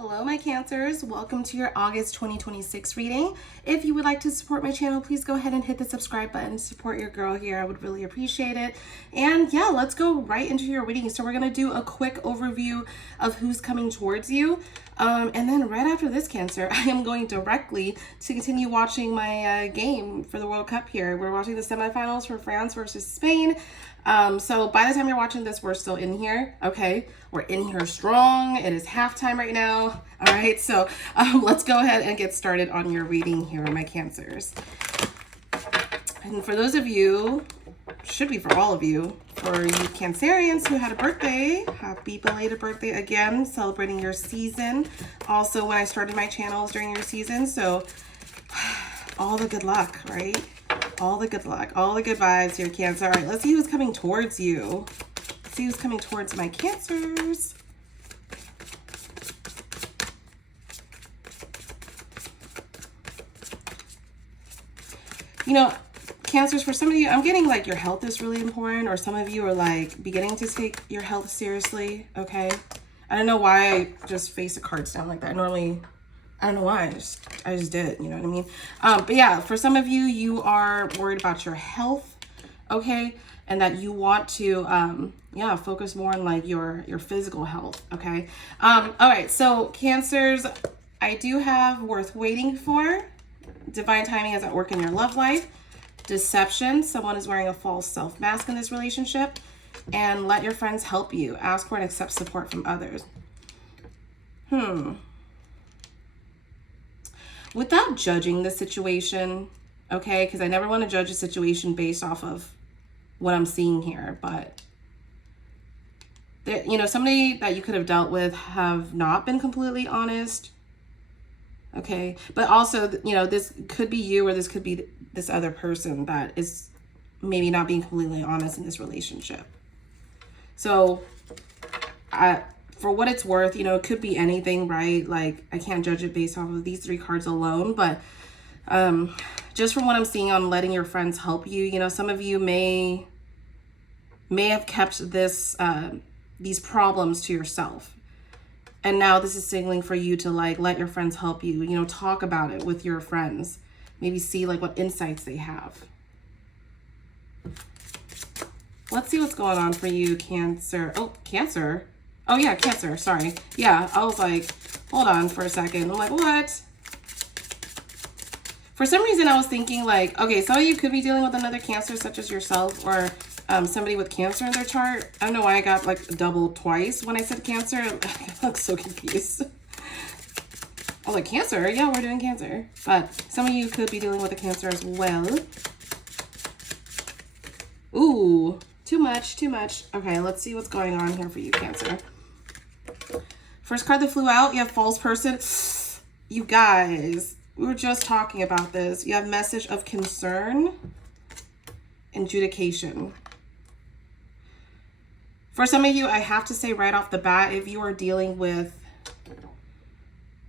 Hello, my Cancers. Welcome to your August 2026 reading. If you would like to support my channel, please go ahead and hit the subscribe button to support your girl here. I would really appreciate it. And yeah, let's go right into your reading. So we're going to do a quick overview of who's coming towards you. And then right after this, Cancer, I am going directly to continue watching my game for the World Cup here. We're watching the semifinals for France versus Spain. So by the time you're watching this, we're still in here, okay? We're in here strong. It is halftime right now, all right? So let's go ahead and get started on your reading here, my Cancers. And for those of you, should be for all of you, for you Cancerians who had a birthday, happy belated birthday again, celebrating your season. Also, when I started my channels during your season, so all the good luck, right? All the good luck, all the good vibes here, Cancer. All right, let's see who's coming towards you. Let's see who's coming towards my Cancers. You know, Cancers, for some of you, I'm getting like your health is really important, or some of you are like beginning to take your health seriously, okay? I don't know why I just face the cards down like that. Normally, I don't know why, I just did, you know what I mean? But yeah, for some of you, you are worried about your health, okay? And that you want to, yeah, focus more on like your physical health, okay? All right, so Cancers, I do have worth waiting for. Divine timing is at work in your love life. Deception, someone is wearing a false self mask in this relationship. And let your friends help you. Ask for and accept support from others. Without judging the situation, okay, because I never want to judge a situation based off of what I'm seeing here, but there, you know, somebody that you could have dealt with have not been completely honest, okay, but also, you know, this could be you or this could be this other person that is maybe not being completely honest in this relationship. So for what it's worth, you know, it could be anything, right? Like, I can't judge it based off of these three cards alone, but just from what I'm seeing on letting your friends help you, you know, some of you may have kept this these problems to yourself. And now this is signaling for you to like let your friends help you, you know, talk about it with your friends. Maybe see like what insights they have. Let's see what's going on for you, Cancer. Oh, Cancer. Oh yeah, Cancer, sorry. Yeah, I was like, hold on for a second. I'm like, what? For some reason I was thinking like, okay, some of you could be dealing with another Cancer such as yourself, or somebody with Cancer in their chart. I don't know why I got like double twice when I said Cancer. I look so confused. I was like, Cancer? Yeah, we're doing Cancer. But some of you could be dealing with a Cancer as well. Ooh, too much, too much. Okay, let's see what's going on here for you, Cancer. First card that flew out, you have false person. You guys, we were just talking about this. You have message of concern, adjudication. For some of you, I have to say right off the bat, if you are dealing with,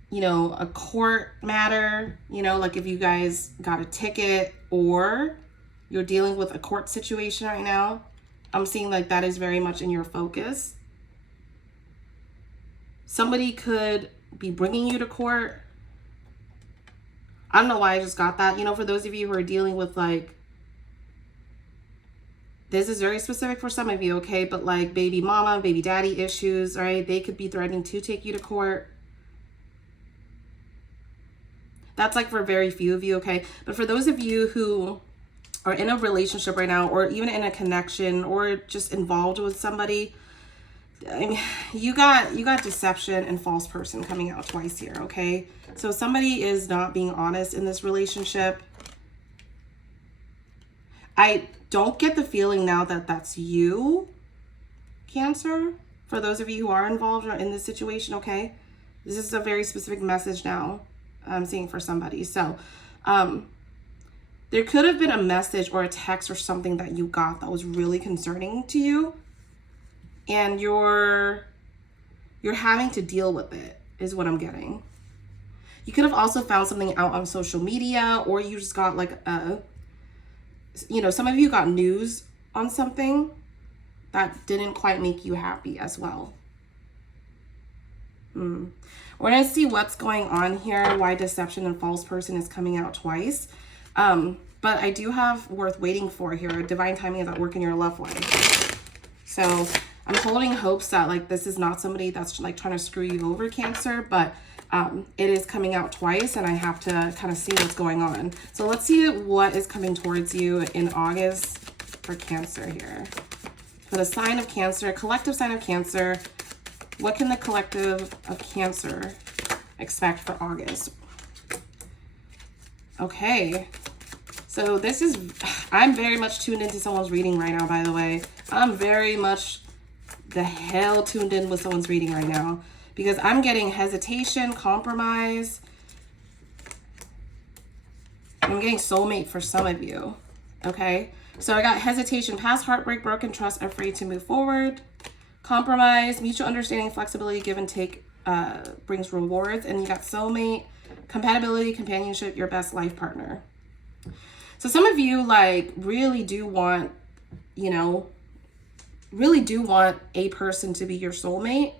you know, a court matter, you know, like if you guys got a ticket or you're dealing with a court situation right now, I'm seeing like that is very much in your focus. Somebody could be bringing you to court. I don't know why I just got that. You know, for those of you who are dealing with like, this is very specific for some of you, okay? But like baby mama, baby daddy issues, right? They could be threatening to take you to court. That's like for very few of you, okay? But for those of you who are in a relationship right now, or even in a connection, or just involved with somebody, I mean, you got deception and false person coming out twice here, okay? So somebody is not being honest in this relationship. I don't get the feeling now that that's you, Cancer, for those of you who are involved or in this situation, okay? This is a very specific message now I'm seeing for somebody. So there could have been a message or a text or something that you got that was really concerning to you, and you're having to deal with it, is what I'm getting. You could have also found something out on social media, or you just got like you know, some of you got news on something that didn't quite make you happy as well. We're going to see what's going on here, why deception and false person is coming out twice. But I do have worth waiting for here. Divine timing is at work in your love life. So I'm holding hopes that like this is not somebody that's like trying to screw you over, Cancer, but it is coming out twice and I have to kind of see what's going on. So let's see what is coming towards you in August for Cancer here. For the sign of Cancer, collective sign of Cancer, what can the collective of Cancer expect for August? Okay. So this is, I'm very much tuned into someone's reading right now, by the way. I'm very much the hell tuned in with someone's reading right now because I'm getting hesitation, compromise. I'm getting soulmate for some of you, okay? So I got hesitation, past heartbreak, broken trust, afraid to move forward. Compromise, mutual understanding, flexibility, give and take brings rewards. And you got soulmate, compatibility, companionship, your best life partner. So some of you like really do want, you know, really do want a person to be your soulmate.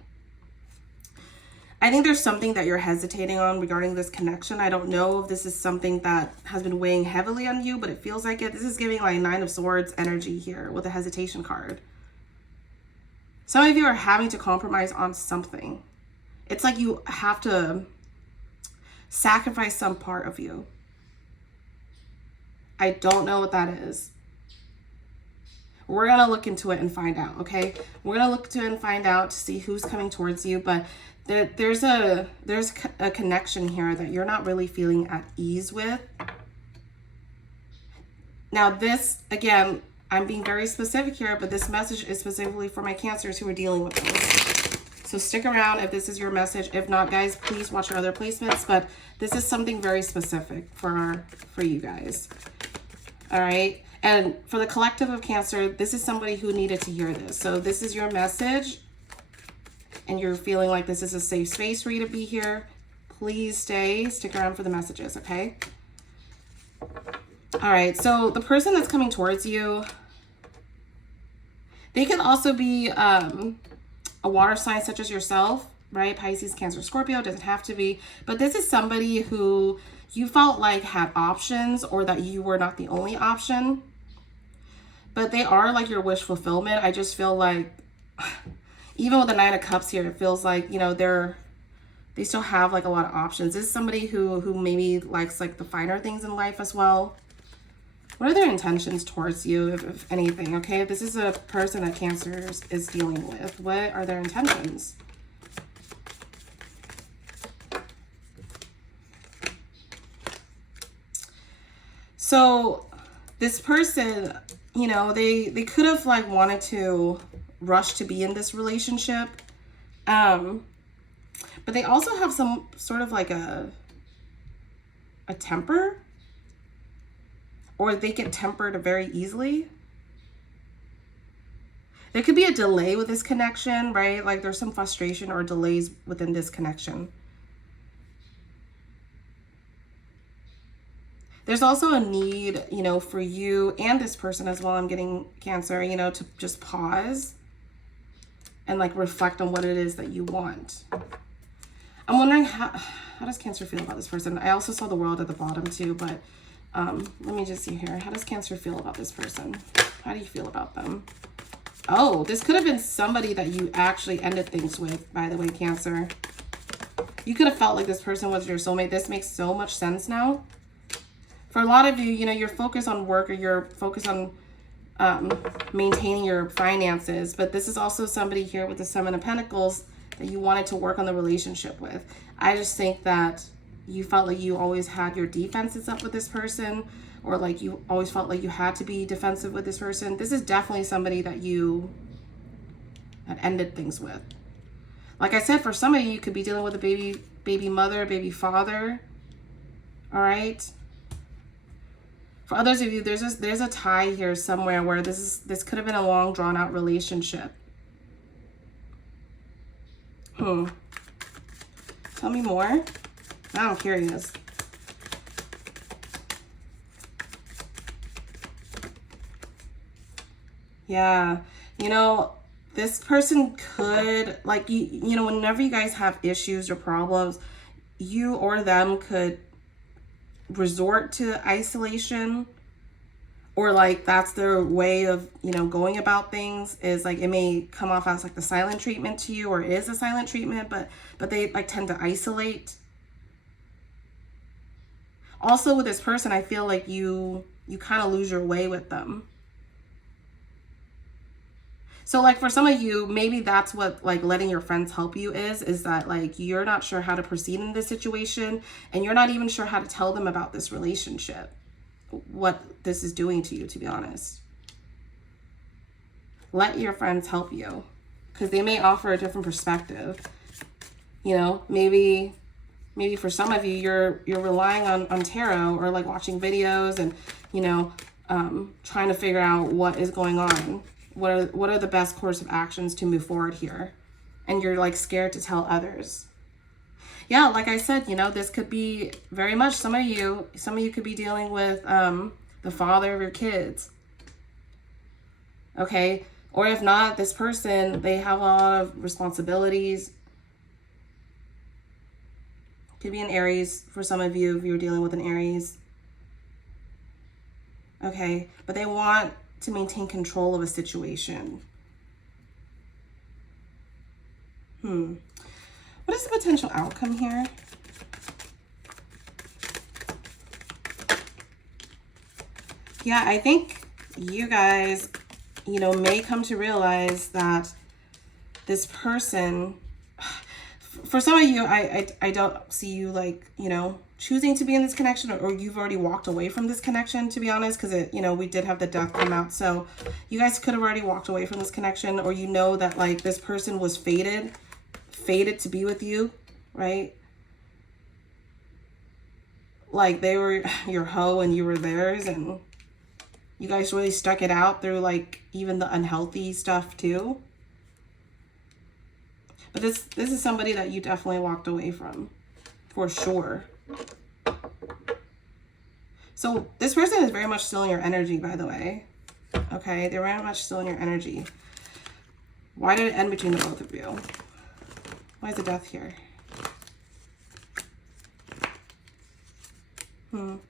I think there's something that you're hesitating on regarding this connection. I don't know if this is something that has been weighing heavily on you, but it feels like it. This is giving like 9 of Swords energy here with a hesitation card. Some of you are having to compromise on something. It's like you have to sacrifice some part of you. I don't know what that is. We're going to look into it and find out, okay? We're going to look into it and find out to see who's coming towards you, but there's a connection here that you're not really feeling at ease with. Now this, again, I'm being very specific here, but this message is specifically for my Cancers who are dealing with this. So stick around if this is your message. If not, guys, please watch our other placements, but this is something very specific for you guys. All right. And for the collective of Cancer, this is somebody who needed to hear this. So this is your message and you're feeling like this is a safe space for you to be here. Please stick around for the messages. Okay. All right. So the person that's coming towards you, they can also be a water sign such as yourself, right? Pisces, Cancer, Scorpio, doesn't have to be, but this is somebody who you felt like had options or that you were not the only option, but they are like your wish fulfillment. I just feel like even with the 9 of Cups here, it feels like, you know, they still have like a lot of options. This is somebody who maybe likes like the finer things in life as well. What are their intentions towards you, if anything? Okay, if this is a person that Cancer is dealing with, what are their intentions? So this person, you know, they could have like wanted to rush to be in this relationship. But they also have some sort of like a temper, or they get tempered very easily. There could be a delay with this connection, right? Like there's some frustration or delays within this connection. There's also a need, you know, for you and this person as well, I'm getting Cancer, you know, to just pause and like reflect on what it is that you want. I'm wondering how does Cancer feel about this person? I also saw the World at the bottom too, but let me just see here. How does Cancer feel about this person? How do you feel about them? Oh, this could have been somebody that you actually ended things with, by the way, Cancer. You could have felt like this person was your soulmate. This makes so much sense now. For a lot of you, you know, you're focused on work or you're focused on maintaining your finances. But this is also somebody here with the 7 of Pentacles that you wanted to work on the relationship with. I just think that you felt like you always had your defenses up with this person, or like you always felt like you had to be defensive with this person. This is definitely somebody that you had ended things with. Like I said, for some of you, you could be dealing with a baby mother, baby father. All right. For others of you, there's a tie here somewhere where this could have been a long drawn out relationship. Tell me more. Now I'm curious. Yeah, you know, this person could, like, you know, whenever you guys have issues or problems, you or them could resort to isolation, or like that's their way of, you know, going about things. Is like, it may come off as like the silent treatment to you, or is a silent treatment, but they like tend to isolate. Also with this person, I feel like you kind of lose your way with them. So like for some of you, maybe that's what like letting your friends help you is that like you're not sure how to proceed in this situation, and you're not even sure how to tell them about this relationship, what this is doing to you, to be honest. Let your friends help you, because they may offer a different perspective. You know, maybe for some of you, you're relying on tarot, or like watching videos and, you know, trying to figure out what is going on. What are the best course of actions to move forward here? And you're like scared to tell others. Yeah, like I said, you know, this could be very much some of you could be dealing with the father of your kids. Okay? Or if not, this person, they have a lot of responsibilities. Could be an Aries for some of you if you're dealing with an Aries. Okay? But they want to maintain control of a situation. What is the potential outcome here? Yeah, I think you guys, you know, may come to realize that this person, for some of you, I don't see you like, you know, choosing to be in this connection, or you've already walked away from this connection, to be honest, because it, you know, we did have the death come out. So you guys could have already walked away from this connection, or you know that like this person was fated to be with you, right? Like they were your hoe and you were theirs, and you guys really stuck it out through like even the unhealthy stuff too. But this is somebody that you definitely walked away from, for sure. So this person is very much still in your energy, by the way. Okay, they're very much still in your energy. Why did it end between the both of you? Why is the death here? You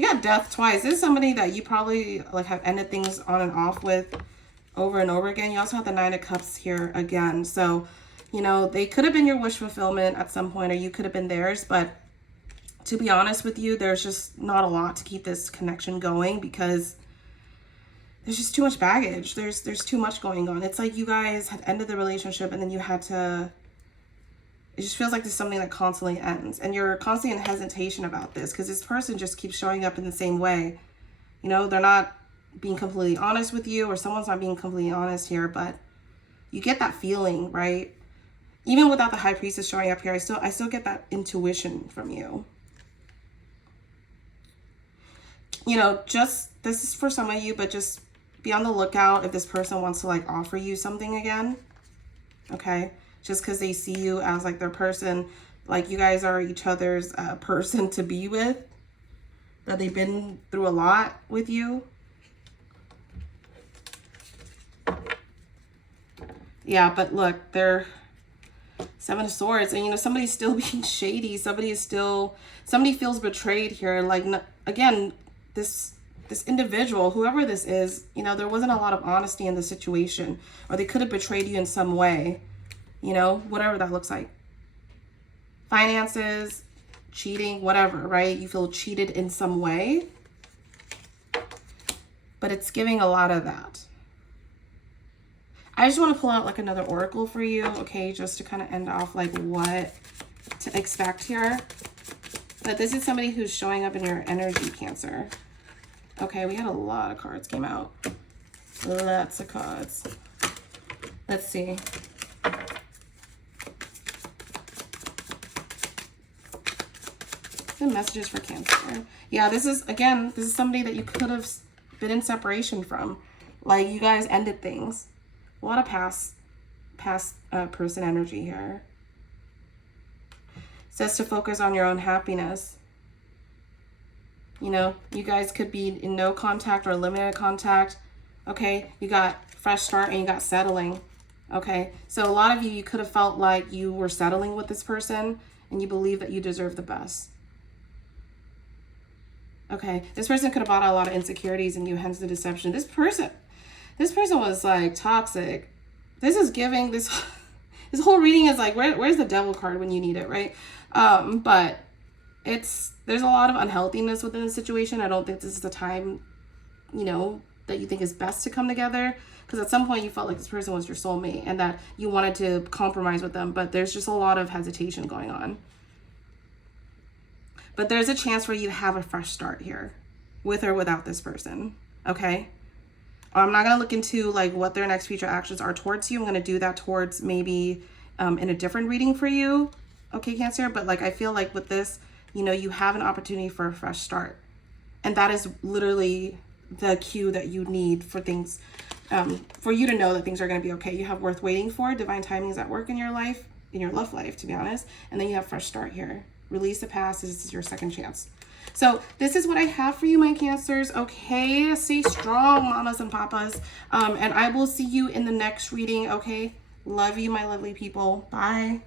got death twice. This is somebody that you probably like have ended things on and off with over and over again. You also have the Nine of Cups here again. So, you know, they could have been your wish fulfillment at some point, or you could have been theirs. But to be honest with you, there's just not a lot to keep this connection going, because there's just too much baggage. There's too much going on. It's like you guys had ended the relationship, and then you had to, it just feels like there's something that constantly ends, and you're constantly in hesitation about this because this person just keeps showing up in the same way. You know, they're not being completely honest with you, or someone's not being completely honest here, but you get that feeling, right? Even without the High Priestess showing up here, I still get that intuition from you. You know, just, this is for some of you, but just be on the lookout if this person wants to like offer you something again. Okay? Just because they see you as like their person, like you guys are each other's person to be with, that they've been through a lot with you. Yeah, but look, they're Seven of Swords, and you know, somebody's still being shady. Somebody feels betrayed here. Like, again, this individual, whoever this is, you know, there wasn't a lot of honesty in the situation, or they could have betrayed you in some way, you know, whatever that looks like. Finances, cheating, whatever, right? You feel cheated in some way, but it's giving a lot of that. I just want to pull out like another oracle for you, okay, just to kind of end off like what to expect here. But this is somebody who's showing up in your energy, Cancer. Okay, we had a lot of cards came out. Lots of cards. Let's see. The messages for Cancer. Yeah, this is somebody that you could have been in separation from. Like, you guys ended things. A lot of past person energy here. It says to focus on your own happiness. You know, you guys could be in no contact or limited contact, Okay, you got fresh start and you got settling. Okay, so a lot of you could have felt like you were settling with this person and you believe that you deserve the best. Okay, this person could have brought out a lot of insecurities in you, hence the deception. This person was like toxic. This is giving this this whole reading is like where's the devil card when you need it, right? But there's a lot of unhealthiness within the situation. I don't think this is the time, that you think is best to come together, because at some point you felt like this person was your soulmate and that you wanted to compromise with them, but there's just a lot of hesitation going on. But there's a chance for you to have a fresh start here, with or without this person, okay? I'm not going to look into like what their next future actions are towards you. I'm going to do that towards maybe in a different reading for you, okay, Cancer? But like I feel like with this, you have an opportunity for a fresh start. And that is literally the cue that you need for things, for you to know that things are going to be okay. You have worth waiting for. Divine timing is at work in your life, in your love life, to be honest. And then you have fresh start here. Release the past. This is your second chance. So this is what I have for you, my Cancers. Okay, stay strong, mamas and papas. And I will see you in the next reading, okay? Love you, my lovely people. Bye.